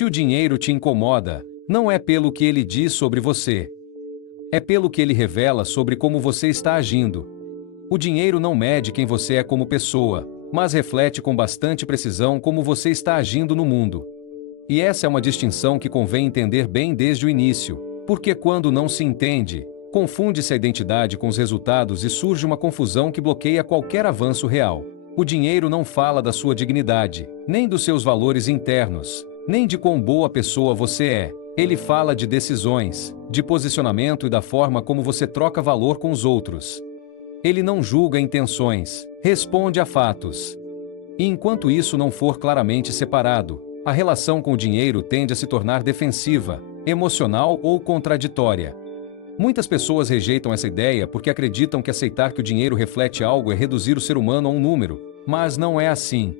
Se o dinheiro te incomoda, não é pelo que ele diz sobre você. É pelo que ele revela sobre como você está agindo. O dinheiro não mede quem você é como pessoa, mas reflete com bastante precisão como você está agindo no mundo. E essa é uma distinção que convém entender bem desde o início, porque quando não se entende, confunde-se a identidade com os resultados e surge uma confusão que bloqueia qualquer avanço real. O dinheiro não fala da sua dignidade, nem dos seus valores internos, nem de quão boa pessoa você é. Ele fala de decisões, de posicionamento e da forma como você troca valor com os outros. Ele não julga intenções, responde a fatos. E enquanto isso não for claramente separado, a relação com o dinheiro tende a se tornar defensiva, emocional ou contraditória. Muitas pessoas rejeitam essa ideia porque acreditam que aceitar que o dinheiro reflete algo é reduzir o ser humano a um número, mas não é assim.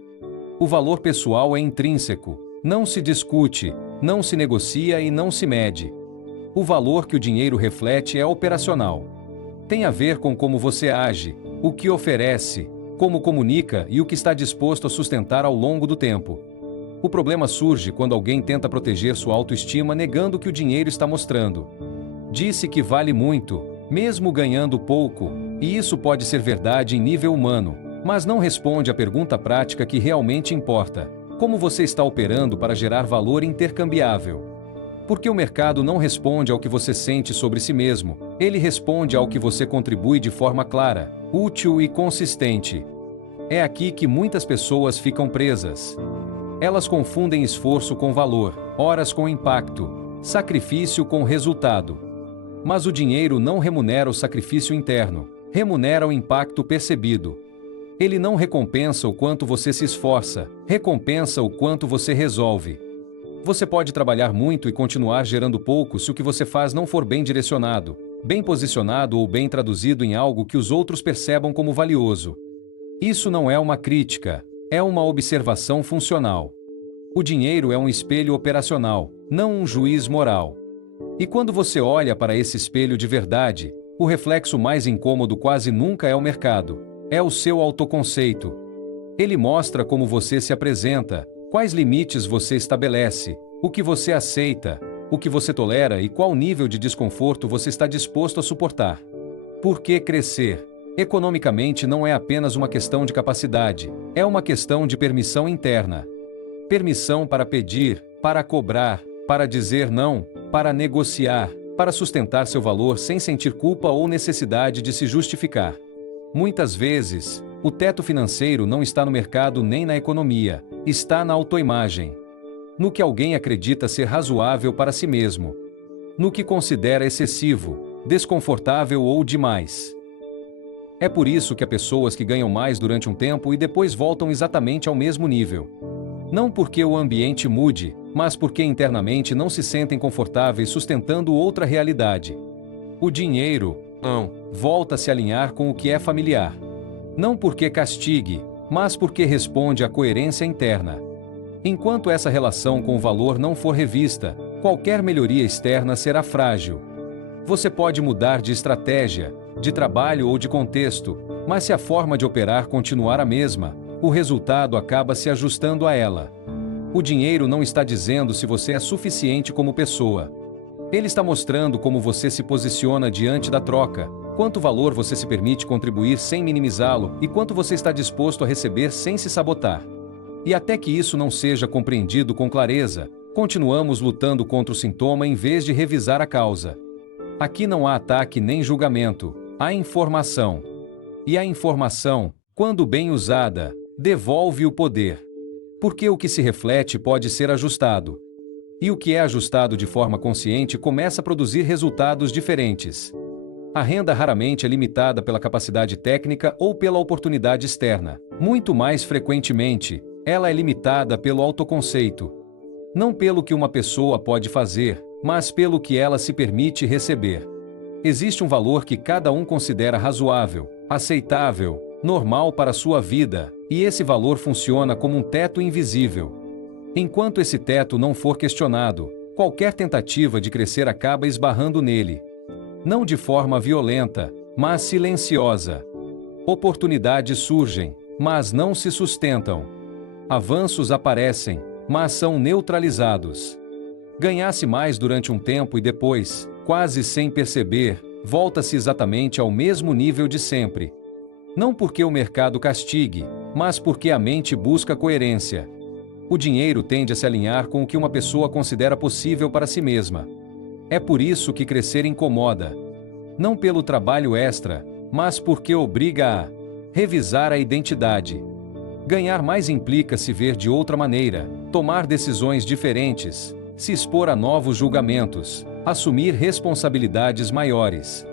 O valor pessoal é intrínseco, não se discute, não se negocia e não se mede. O valor que o dinheiro reflete é operacional. Tem a ver com como você age, o que oferece, como comunica e o que está disposto a sustentar ao longo do tempo. O problema surge quando alguém tenta proteger sua autoestima negando o que o dinheiro está mostrando. Disse que vale muito, mesmo ganhando pouco, e isso pode ser verdade em nível humano, mas não responde à pergunta prática que realmente importa: como você está operando para gerar valor intercambiável? Porque o mercado não responde ao que você sente sobre si mesmo, ele responde ao que você contribui de forma clara, útil e consistente. É aqui que muitas pessoas ficam presas. Elas confundem esforço com valor, horas com impacto, sacrifício com resultado. Mas o dinheiro não remunera o sacrifício interno, remunera o impacto percebido. Ele não recompensa o quanto você se esforça, recompensa o quanto você resolve. Você pode trabalhar muito e continuar gerando pouco se o que você faz não for bem direcionado, bem posicionado ou bem traduzido em algo que os outros percebam como valioso. Isso não é uma crítica, é uma observação funcional. O dinheiro é um espelho operacional, não um juiz moral. E quando você olha para esse espelho de verdade, o reflexo mais incômodo quase nunca é o mercado, é o seu autoconceito. Ele mostra como você se apresenta, quais limites você estabelece, o que você aceita, o que você tolera e qual nível de desconforto você está disposto a suportar. Por que crescer? Economicamente não é apenas uma questão de capacidade, é uma questão de permissão interna. Permissão para pedir, para cobrar, para dizer não, para negociar, para sustentar seu valor sem sentir culpa ou necessidade de se justificar. Muitas vezes, o teto financeiro não está no mercado nem na economia, está na autoimagem. No que alguém acredita ser razoável para si mesmo. No que considera excessivo, desconfortável ou demais. É por isso que há pessoas que ganham mais durante um tempo e depois voltam exatamente ao mesmo nível. Não porque o ambiente mude, mas porque internamente não se sentem confortáveis sustentando outra realidade. O dinheiro, não, volta a se alinhar com o que é familiar. Não porque castigue, mas porque responde à coerência interna. Enquanto essa relação com o valor não for revista, qualquer melhoria externa será frágil. Você pode mudar de estratégia, de trabalho ou de contexto, mas se a forma de operar continuar a mesma, o resultado acaba se ajustando a ela. O dinheiro não está dizendo se você é suficiente como pessoa. Ele está mostrando como você se posiciona diante da troca, quanto valor você se permite contribuir sem minimizá-lo e quanto você está disposto a receber sem se sabotar. E até que isso não seja compreendido com clareza, continuamos lutando contra o sintoma em vez de revisar a causa. Aqui não há ataque nem julgamento, há informação. E a informação, quando bem usada, devolve o poder. Porque o que se reflete pode ser ajustado. E o que é ajustado de forma consciente começa a produzir resultados diferentes. A renda raramente é limitada pela capacidade técnica ou pela oportunidade externa. Muito mais frequentemente, ela é limitada pelo autoconceito. Não pelo que uma pessoa pode fazer, mas pelo que ela se permite receber. Existe um valor que cada um considera razoável, aceitável, normal para a sua vida, e esse valor funciona como um teto invisível. Enquanto esse teto não for questionado, qualquer tentativa de crescer acaba esbarrando nele. Não de forma violenta, mas silenciosa. Oportunidades surgem, mas não se sustentam. Avanços aparecem, mas são neutralizados. Ganhasse mais durante um tempo e depois, quase sem perceber, volta-se exatamente ao mesmo nível de sempre. Não porque o mercado castigue, mas porque a mente busca coerência. O dinheiro tende a se alinhar com o que uma pessoa considera possível para si mesma. É por isso que crescer incomoda. Não pelo trabalho extra, mas porque obriga a revisar a identidade. Ganhar mais implica se ver de outra maneira, tomar decisões diferentes, se expor a novos julgamentos, assumir responsabilidades maiores.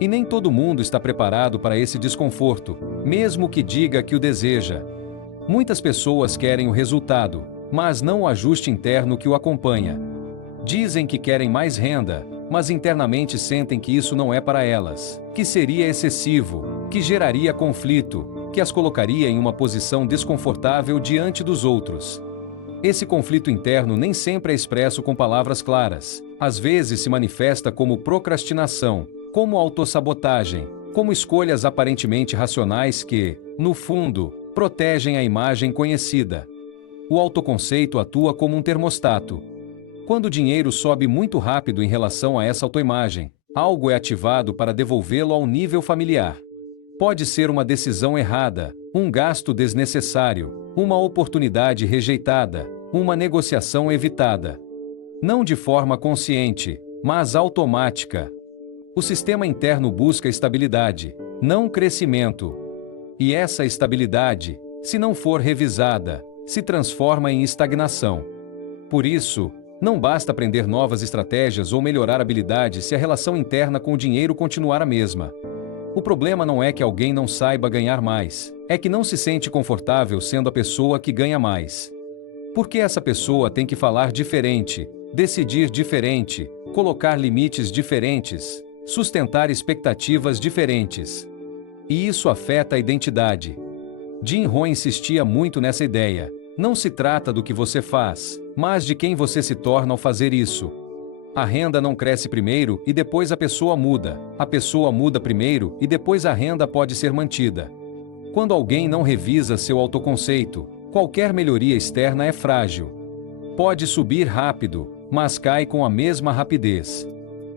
E nem todo mundo está preparado para esse desconforto, mesmo que diga que o deseja. Muitas pessoas querem o resultado, mas não o ajuste interno que o acompanha. Dizem que querem mais renda, mas internamente sentem que isso não é para elas, que seria excessivo, que geraria conflito, que as colocaria em uma posição desconfortável diante dos outros. Esse conflito interno nem sempre é expresso com palavras claras. Às vezes se manifesta como procrastinação, como autossabotagem, como escolhas aparentemente racionais que, no fundo, protegem a imagem conhecida. O autoconceito atua como um termostato. Quando o dinheiro sobe muito rápido em relação a essa autoimagem, algo é ativado para devolvê-lo ao nível familiar. Pode ser uma decisão errada, um gasto desnecessário, uma oportunidade rejeitada, uma negociação evitada. Não de forma consciente, mas automática. O sistema interno busca estabilidade, não crescimento. E essa estabilidade, se não for revisada, se transforma em estagnação. Por isso, não basta aprender novas estratégias ou melhorar habilidades se a relação interna com o dinheiro continuar a mesma. O problema não é que alguém não saiba ganhar mais, é que não se sente confortável sendo a pessoa que ganha mais. Porque essa pessoa tem que falar diferente, decidir diferente, colocar limites diferentes, sustentar expectativas diferentes. E isso afeta a identidade. Jim Rohn insistia muito nessa ideia. Não se trata do que você faz, mas de quem você se torna ao fazer isso. A renda não cresce primeiro e depois a pessoa muda. A pessoa muda primeiro e depois a renda pode ser mantida. Quando alguém não revisa seu autoconceito, qualquer melhoria externa é frágil. Pode subir rápido, mas cai com a mesma rapidez.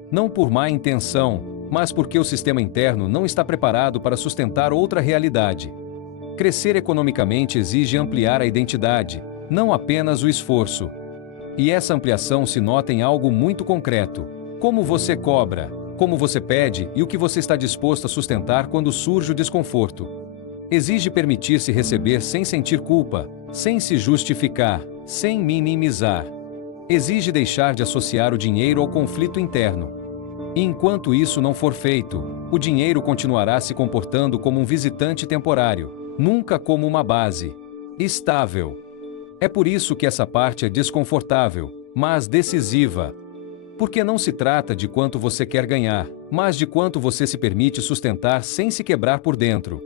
Não por má intenção, mas porque o sistema interno não está preparado para sustentar outra realidade. Crescer economicamente exige ampliar a identidade, não apenas o esforço. E essa ampliação se nota em algo muito concreto: como você cobra, como você pede e o que você está disposto a sustentar quando surge o desconforto. Exige permitir-se receber sem sentir culpa, sem se justificar, sem minimizar. Exige deixar de associar o dinheiro ao conflito interno. E enquanto isso não for feito, o dinheiro continuará se comportando como um visitante temporário, nunca como uma base estável. É por isso que essa parte é desconfortável, mas decisiva. Porque não se trata de quanto você quer ganhar, mas de quanto você se permite sustentar sem se quebrar por dentro.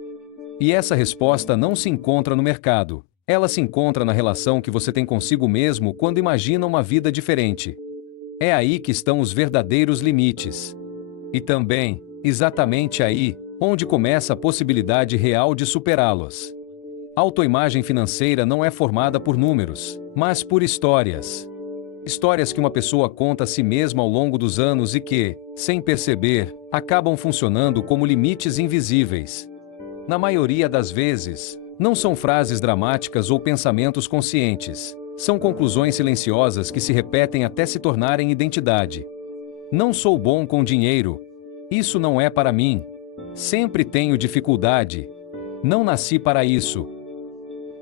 E essa resposta não se encontra no mercado. Ela se encontra na relação que você tem consigo mesmo quando imagina uma vida diferente. É aí que estão os verdadeiros limites. E também, exatamente aí, onde começa a possibilidade real de superá-los. A autoimagem financeira não é formada por números, mas por histórias. Histórias que uma pessoa conta a si mesma ao longo dos anos e que, sem perceber, acabam funcionando como limites invisíveis. Na maioria das vezes, não são frases dramáticas ou pensamentos conscientes. São conclusões silenciosas que se repetem até se tornarem identidade. Não sou bom com dinheiro. Isso não é para mim. Sempre tenho dificuldade. Não nasci para isso.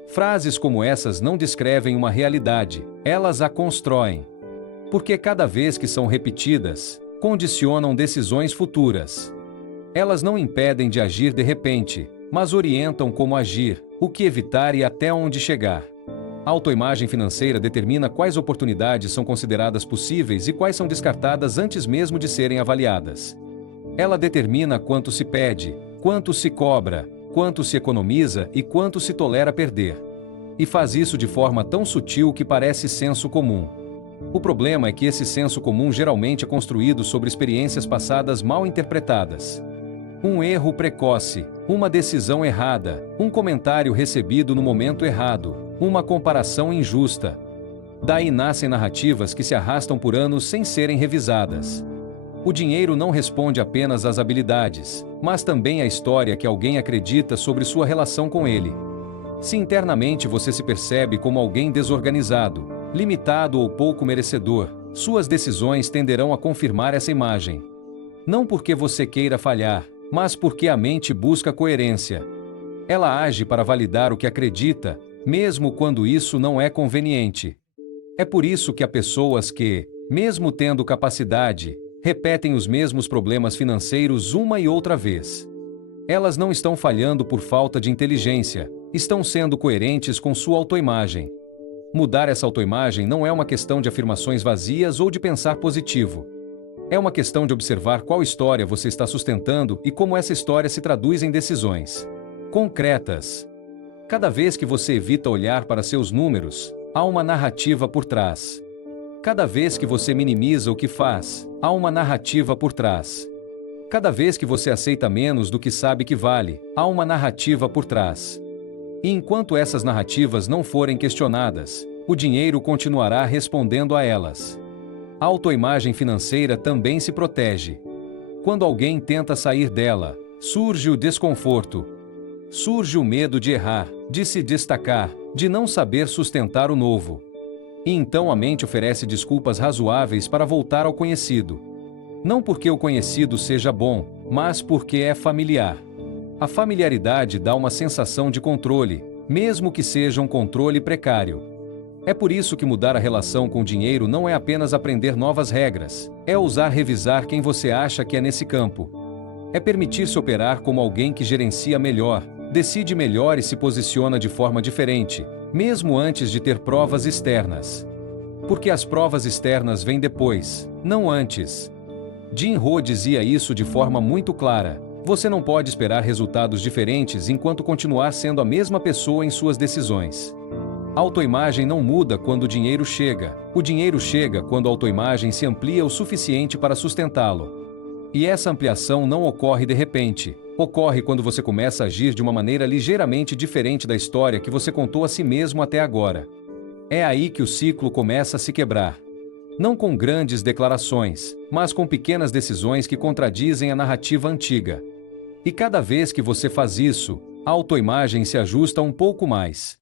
Frases como essas não descrevem uma realidade, elas a constroem. Porque cada vez que são repetidas, condicionam decisões futuras. Elas não impedem de agir de repente, mas orientam como agir, o que evitar e até onde chegar. A autoimagem financeira determina quais oportunidades são consideradas possíveis e quais são descartadas antes mesmo de serem avaliadas. Ela determina quanto se pede, quanto se cobra, quanto se economiza e quanto se tolera perder. E faz isso de forma tão sutil que parece senso comum. O problema é que esse senso comum geralmente é construído sobre experiências passadas mal interpretadas. Um erro precoce, uma decisão errada, um comentário recebido no momento errado, uma comparação injusta. Daí nascem narrativas que se arrastam por anos sem serem revisadas. O dinheiro não responde apenas às habilidades, mas também à história que alguém acredita sobre sua relação com ele. Se internamente você se percebe como alguém desorganizado, limitado ou pouco merecedor, suas decisões tenderão a confirmar essa imagem. Não porque você queira falhar, mas porque a mente busca coerência. Ela age para validar o que acredita, mesmo quando isso não é conveniente. É por isso que há pessoas que, mesmo tendo capacidade, repetem os mesmos problemas financeiros uma e outra vez. Elas não estão falhando por falta de inteligência, estão sendo coerentes com sua autoimagem. Mudar essa autoimagem não é uma questão de afirmações vazias ou de pensar positivo. É uma questão de observar qual história você está sustentando e como essa história se traduz em decisões concretas. Cada vez que você evita olhar para seus números, há uma narrativa por trás. Cada vez que você minimiza o que faz, há uma narrativa por trás. Cada vez que você aceita menos do que sabe que vale, há uma narrativa por trás. E enquanto essas narrativas não forem questionadas, o dinheiro continuará respondendo a elas. A autoimagem financeira também se protege. Quando alguém tenta sair dela, surge o desconforto. Surge o medo de errar, de se destacar, de não saber sustentar o novo. E então a mente oferece desculpas razoáveis para voltar ao conhecido. Não porque o conhecido seja bom, mas porque é familiar. A familiaridade dá uma sensação de controle, mesmo que seja um controle precário. É por isso que mudar a relação com o dinheiro não é apenas aprender novas regras, é ousar revisar quem você acha que é nesse campo. É permitir-se operar como alguém que gerencia melhor, decide melhor e se posiciona de forma diferente, mesmo antes de ter provas externas. Porque as provas externas vêm depois, não antes. Jim Rohn dizia isso de forma muito clara: você não pode esperar resultados diferentes enquanto continuar sendo a mesma pessoa em suas decisões. A autoimagem não muda quando o dinheiro chega quando a autoimagem se amplia o suficiente para sustentá-lo. E essa ampliação não ocorre de repente, ocorre quando você começa a agir de uma maneira ligeiramente diferente da história que você contou a si mesmo até agora. É aí que o ciclo começa a se quebrar. Não com grandes declarações, mas com pequenas decisões que contradizem a narrativa antiga. E cada vez que você faz isso, a autoimagem se ajusta um pouco mais.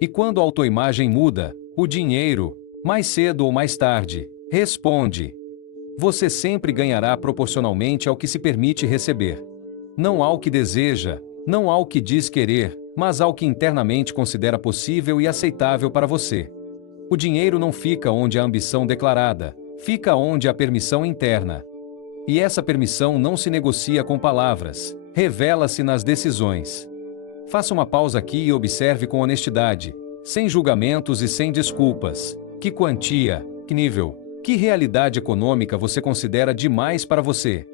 E quando a autoimagem muda, o dinheiro, mais cedo ou mais tarde, responde. Você sempre ganhará proporcionalmente ao que se permite receber. Não ao que deseja, não ao que diz querer, mas ao que internamente considera possível e aceitável para você. O dinheiro não fica onde há ambição declarada, fica onde há permissão interna. E essa permissão não se negocia com palavras, revela-se nas decisões. Faça uma pausa aqui e observe com honestidade, sem julgamentos e sem desculpas. Que quantia, que nível, que realidade econômica você considera demais para você?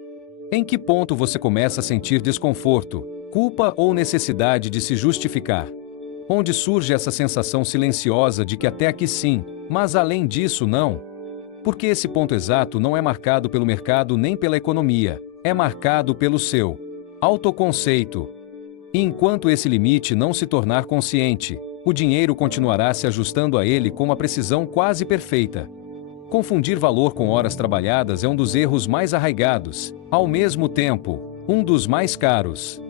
Em que ponto você começa a sentir desconforto, culpa ou necessidade de se justificar? Onde surge essa sensação silenciosa de que até aqui sim, mas além disso não? Porque esse ponto exato não é marcado pelo mercado nem pela economia, é marcado pelo seu autoconceito. E enquanto esse limite não se tornar consciente, o dinheiro continuará se ajustando a ele com uma precisão quase perfeita. Confundir valor com horas trabalhadas é um dos erros mais arraigados, ao mesmo tempo, um dos mais caros.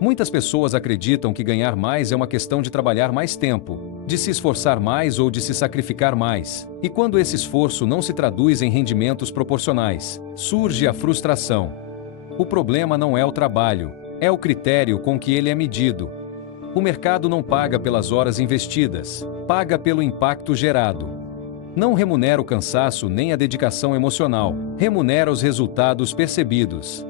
Muitas pessoas acreditam que ganhar mais é uma questão de trabalhar mais tempo, de se esforçar mais ou de se sacrificar mais, e quando esse esforço não se traduz em rendimentos proporcionais, surge a frustração. O problema não é o trabalho, é o critério com que ele é medido. O mercado não paga pelas horas investidas, paga pelo impacto gerado. Não remunera o cansaço nem a dedicação emocional, remunera os resultados percebidos.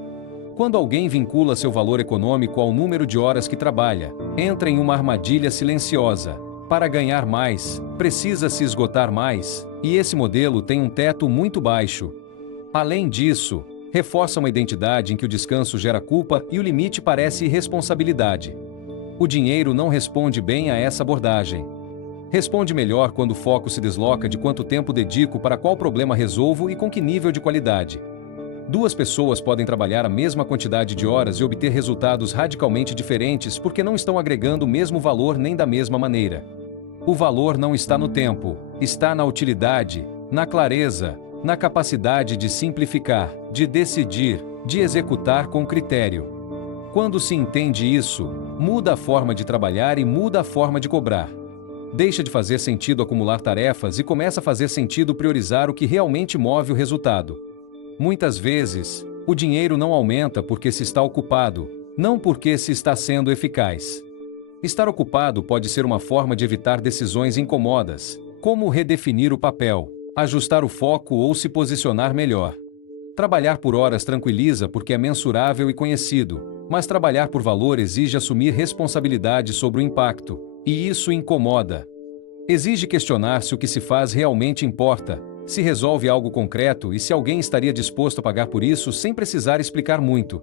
Quando alguém vincula seu valor econômico ao número de horas que trabalha, entra em uma armadilha silenciosa. Para ganhar mais, precisa se esgotar mais, e esse modelo tem um teto muito baixo. Além disso, reforça uma identidade em que o descanso gera culpa e o limite parece irresponsabilidade. O dinheiro não responde bem a essa abordagem. Responde melhor quando o foco se desloca de quanto tempo dedico para qual problema resolvo e com que nível de qualidade. Duas pessoas podem trabalhar a mesma quantidade de horas e obter resultados radicalmente diferentes porque não estão agregando o mesmo valor nem da mesma maneira. O valor não está no tempo, Está na utilidade, na clareza, na capacidade de simplificar, de decidir, de executar com critério. Quando se entende isso, muda a forma de trabalhar e muda a forma de cobrar. Deixa de fazer sentido acumular tarefas e começa a fazer sentido priorizar o que realmente move o resultado. Muitas vezes, o dinheiro não aumenta porque se está ocupado, não porque se está sendo eficaz. Estar ocupado pode ser uma forma de evitar decisões incômodas, como redefinir o papel, ajustar o foco ou se posicionar melhor. Trabalhar por horas tranquiliza porque é mensurável e conhecido, mas trabalhar por valor exige assumir responsabilidade sobre o impacto, e isso incomoda. Exige questionar se o que se faz realmente importa, se resolve algo concreto e se alguém estaria disposto a pagar por isso sem precisar explicar muito.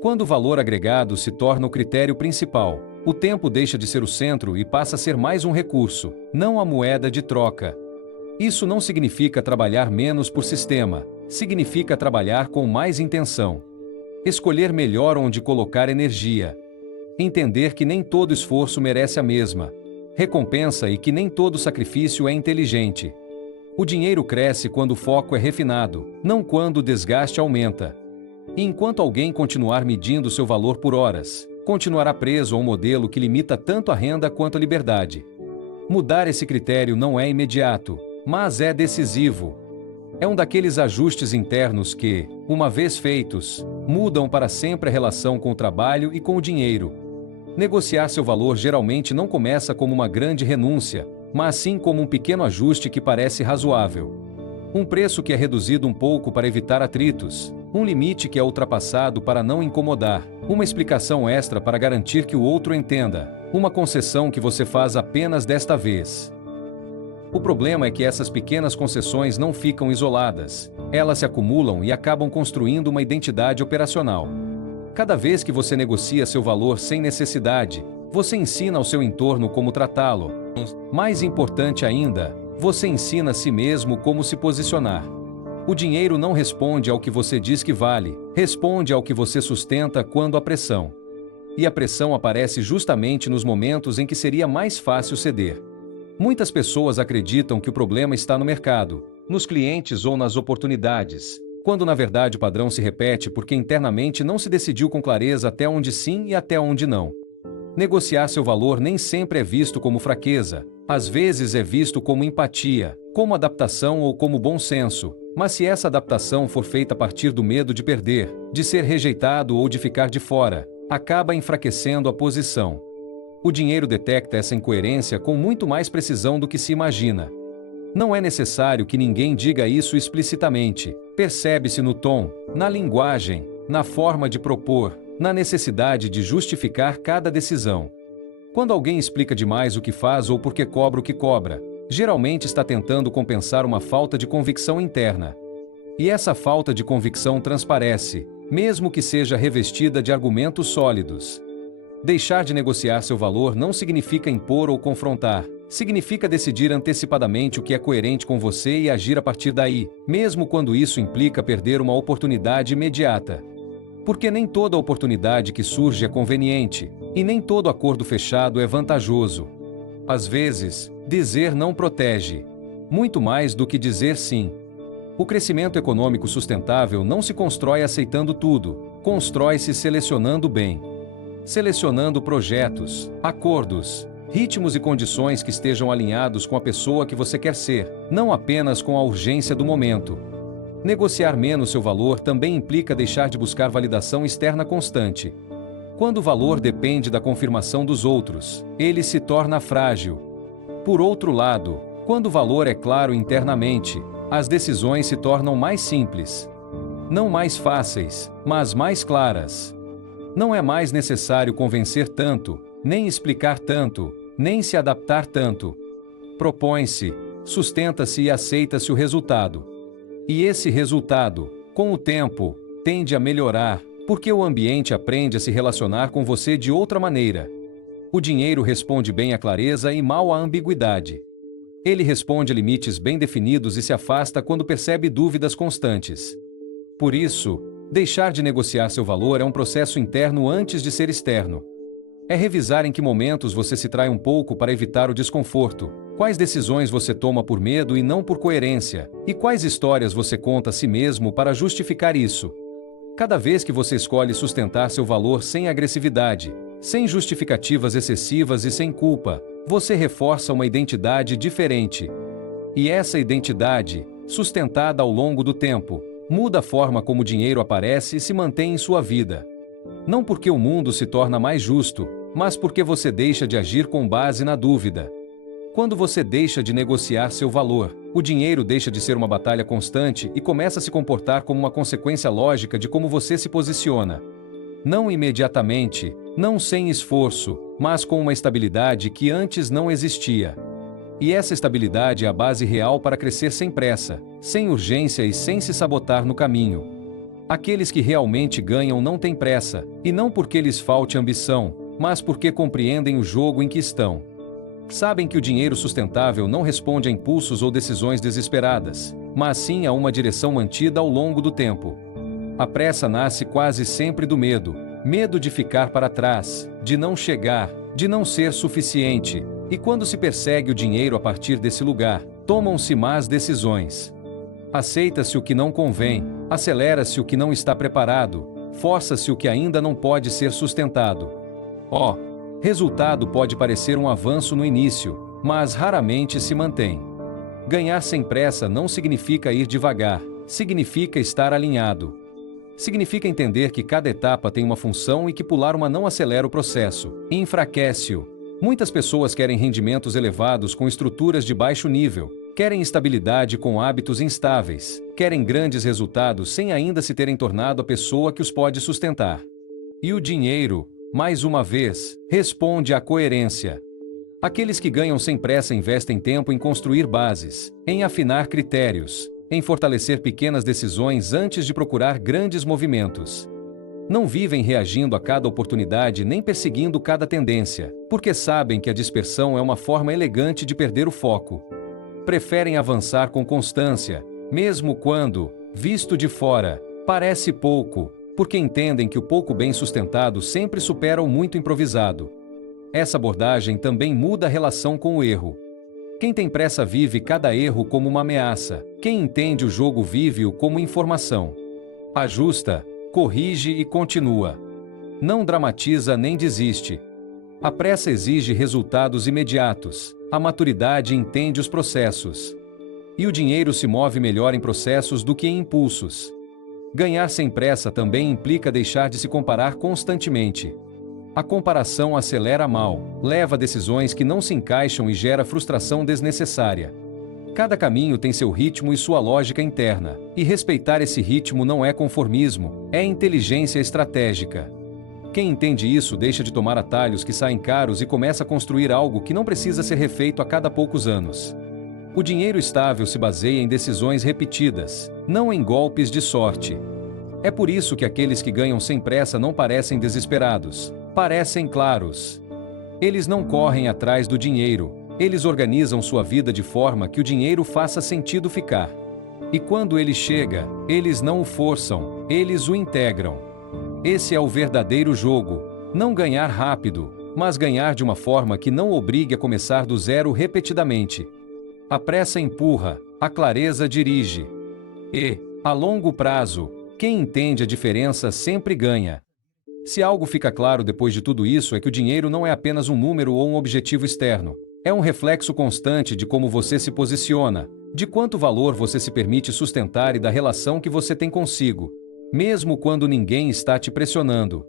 Quando o valor agregado se torna o critério principal, o tempo deixa de ser o centro e passa a ser mais um recurso, não a moeda de troca. Isso não significa trabalhar menos por sistema, significa trabalhar com mais intenção. Escolher melhor onde colocar energia. Entender que nem todo esforço merece a mesma recompensa e que nem todo sacrifício é inteligente. O dinheiro cresce quando o foco é refinado, não quando o desgaste aumenta. E enquanto alguém continuar medindo seu valor por horas, continuará preso a um modelo que limita tanto a renda quanto a liberdade. Mudar esse critério não é imediato, mas é decisivo. É um daqueles ajustes internos que, uma vez feitos, mudam para sempre a relação com o trabalho e com o dinheiro. Negociar seu valor geralmente não começa como uma grande renúncia, mas sim como um pequeno ajuste que parece razoável. Um preço que é reduzido um pouco para evitar atritos, um limite que é ultrapassado para não incomodar, uma explicação extra para garantir que o outro entenda, uma concessão que você faz apenas desta vez. O problema é que essas pequenas concessões não ficam isoladas, elas se acumulam e acabam construindo uma identidade operacional. Cada vez que você negocia seu valor sem necessidade, você ensina ao seu entorno como tratá-lo. Mais importante ainda, você ensina a si mesmo como se posicionar. O dinheiro não responde ao que você diz que vale, responde ao que você sustenta quando há pressão. E a pressão aparece justamente nos momentos em que seria mais fácil ceder. Muitas pessoas acreditam que o problema está no mercado, nos clientes ou nas oportunidades, quando na verdade o padrão se repete porque internamente não se decidiu com clareza até onde sim e até onde não. Negociar seu valor nem sempre é visto como fraqueza, às vezes é visto como empatia, como adaptação ou como bom senso, mas se essa adaptação for feita a partir do medo de perder, de ser rejeitado ou de ficar de fora, acaba enfraquecendo a posição. O dinheiro detecta essa incoerência com muito mais precisão do que se imagina. Não é necessário que ninguém diga isso explicitamente, percebe-se no tom, na linguagem, na forma de propor, na necessidade de justificar cada decisão. Quando alguém explica demais o que faz ou por que cobra o que cobra, geralmente está tentando compensar uma falta de convicção interna. E essa falta de convicção transparece, mesmo que seja revestida de argumentos sólidos. Deixar de negociar seu valor não significa impor ou confrontar, significa decidir antecipadamente o que é coerente com você e agir a partir daí, mesmo quando isso implica perder uma oportunidade imediata. Porque nem toda oportunidade que surge é conveniente, e nem todo acordo fechado é vantajoso. Às vezes, dizer não protege, muito mais do que dizer sim. O crescimento econômico sustentável não se constrói aceitando tudo, constrói-se selecionando bem. Selecionando projetos, acordos, ritmos e condições que estejam alinhados com a pessoa que você quer ser, não apenas com a urgência do momento. Negociar menos seu valor também implica deixar de buscar validação externa constante. Quando o valor depende da confirmação dos outros, ele se torna frágil. Por outro lado, quando o valor é claro internamente, as decisões se tornam mais simples. Não mais fáceis, mas mais claras. Não é mais necessário convencer tanto, nem explicar tanto, nem se adaptar tanto. Propõe-se, sustenta-se e aceita-se o resultado. E esse resultado, com o tempo, tende a melhorar, porque o ambiente aprende a se relacionar com você de outra maneira. O dinheiro responde bem à clareza e mal à ambiguidade. Ele responde a limites bem definidos e se afasta quando percebe dúvidas constantes. Por isso, deixar de negociar seu valor é um processo interno antes de ser externo. É revisar em que momentos você se trai um pouco para evitar o desconforto, Quais decisões você toma por medo e não por coerência? E quais histórias você conta a si mesmo para justificar isso? Cada vez que você escolhe sustentar seu valor sem agressividade, sem justificativas excessivas e sem culpa, você reforça uma identidade diferente. E essa identidade, sustentada ao longo do tempo, muda a forma como o dinheiro aparece e se mantém em sua vida. Não porque o mundo se torna mais justo, mas porque você deixa de agir com base na dúvida. Quando você deixa de negociar seu valor, o dinheiro deixa de ser uma batalha constante e começa a se comportar como uma consequência lógica de como você se posiciona. Não imediatamente, não sem esforço, mas com uma estabilidade que antes não existia. E essa estabilidade é a base real para crescer sem pressa, sem urgência e sem se sabotar no caminho. Aqueles que realmente ganham não têm pressa, e não porque lhes falte ambição, mas porque compreendem o jogo em que estão. Sabem que o dinheiro sustentável não responde a impulsos ou decisões desesperadas, mas sim a uma direção mantida ao longo do tempo. A pressa nasce quase sempre do medo, medo de ficar para trás, de não chegar, de não ser suficiente, e quando se persegue o dinheiro a partir desse lugar, tomam-se más decisões. Aceita-se o que não convém, acelera-se o que não está preparado, força-se o que ainda não pode ser sustentado. Resultado pode parecer um avanço no início, mas raramente se mantém. Ganhar sem pressa não significa ir devagar, significa estar alinhado. Significa entender que cada etapa tem uma função e que pular uma não acelera o processo, enfraquece-o. Muitas pessoas querem rendimentos elevados com estruturas de baixo nível, querem estabilidade com hábitos instáveis, querem grandes resultados sem ainda se terem tornado a pessoa que os pode sustentar. E o dinheiro, mais uma vez, responde à coerência. Aqueles que ganham sem pressa investem tempo em construir bases, em afinar critérios, em fortalecer pequenas decisões antes de procurar grandes movimentos. Não vivem reagindo a cada oportunidade nem perseguindo cada tendência, porque sabem que a dispersão é uma forma elegante de perder o foco. Preferem avançar com constância, mesmo quando, visto de fora, parece pouco, porque entendem que o pouco bem sustentado sempre supera o muito improvisado. Essa abordagem também muda a relação com o erro. Quem tem pressa vive cada erro como uma ameaça, quem entende o jogo vive-o como informação. Ajusta, corrige e continua. Não dramatiza nem desiste. A pressa exige resultados imediatos, a maturidade entende os processos. E o dinheiro se move melhor em processos do que em impulsos. Ganhar sem pressa também implica deixar de se comparar constantemente. A comparação acelera mal, leva a decisões que não se encaixam e gera frustração desnecessária. Cada caminho tem seu ritmo e sua lógica interna, e respeitar esse ritmo não é conformismo, é inteligência estratégica. Quem entende isso deixa de tomar atalhos que saem caros e começa a construir algo que não precisa ser refeito a cada poucos anos. O dinheiro estável se baseia em decisões repetidas, não em golpes de sorte. É por isso que aqueles que ganham sem pressa não parecem desesperados, parecem claros. Eles não correm atrás do dinheiro, eles organizam sua vida de forma que o dinheiro faça sentido ficar. E quando ele chega, eles não o forçam, eles o integram. Esse é o verdadeiro jogo, não ganhar rápido, mas ganhar de uma forma que não obrigue a começar do zero repetidamente. A pressa empurra, a clareza dirige. E, a longo prazo, quem entende a diferença sempre ganha. Se algo fica claro depois de tudo isso é que o dinheiro não é apenas um número ou um objetivo externo. É um reflexo constante de como você se posiciona, de quanto valor você se permite sustentar e da relação que você tem consigo, mesmo quando ninguém está te pressionando.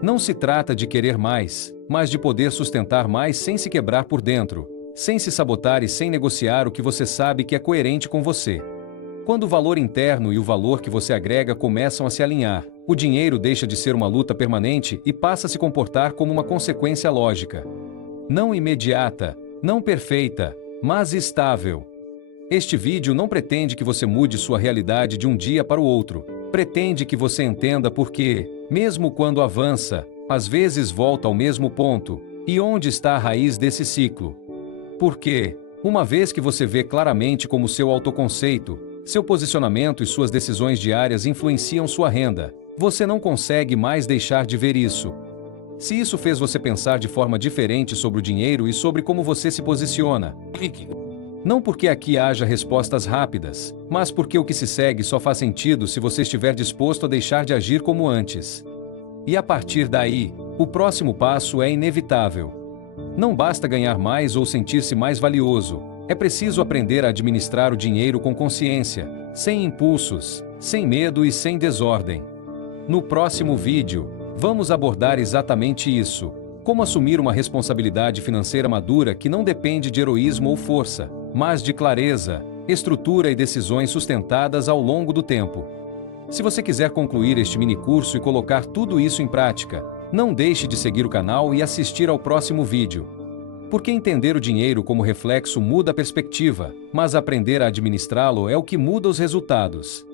Não se trata de querer mais, mas de poder sustentar mais sem se quebrar por dentro, sem se sabotar e sem negociar o que você sabe que é coerente com você. Quando o valor interno e o valor que você agrega começam a se alinhar, o dinheiro deixa de ser uma luta permanente e passa a se comportar como uma consequência lógica. Não imediata, não perfeita, mas estável. Este vídeo não pretende que você mude sua realidade de um dia para o outro. Pretende que você entenda por que, mesmo quando avança, às vezes volta ao mesmo ponto, e onde está a raiz desse ciclo. Porque, uma vez que você vê claramente como seu autoconceito, seu posicionamento e suas decisões diárias influenciam sua renda, você não consegue mais deixar de ver isso. Se isso fez você pensar de forma diferente sobre o dinheiro e sobre como você se posiciona. Clique. Não porque aqui haja respostas rápidas, mas porque o que se segue só faz sentido se você estiver disposto a deixar de agir como antes. E a partir daí, o próximo passo é inevitável. Não basta ganhar mais ou sentir-se mais valioso. É preciso aprender a administrar o dinheiro com consciência, sem impulsos, sem medo e sem desordem. No próximo vídeo, vamos abordar exatamente isso: como assumir uma responsabilidade financeira madura que não depende de heroísmo ou força, mas de clareza, estrutura e decisões sustentadas ao longo do tempo. Se você quiser concluir este mini curso e colocar tudo isso em prática, não deixe de seguir o canal e assistir ao próximo vídeo. Porque entender o dinheiro como reflexo muda a perspectiva, mas aprender a administrá-lo é o que muda os resultados.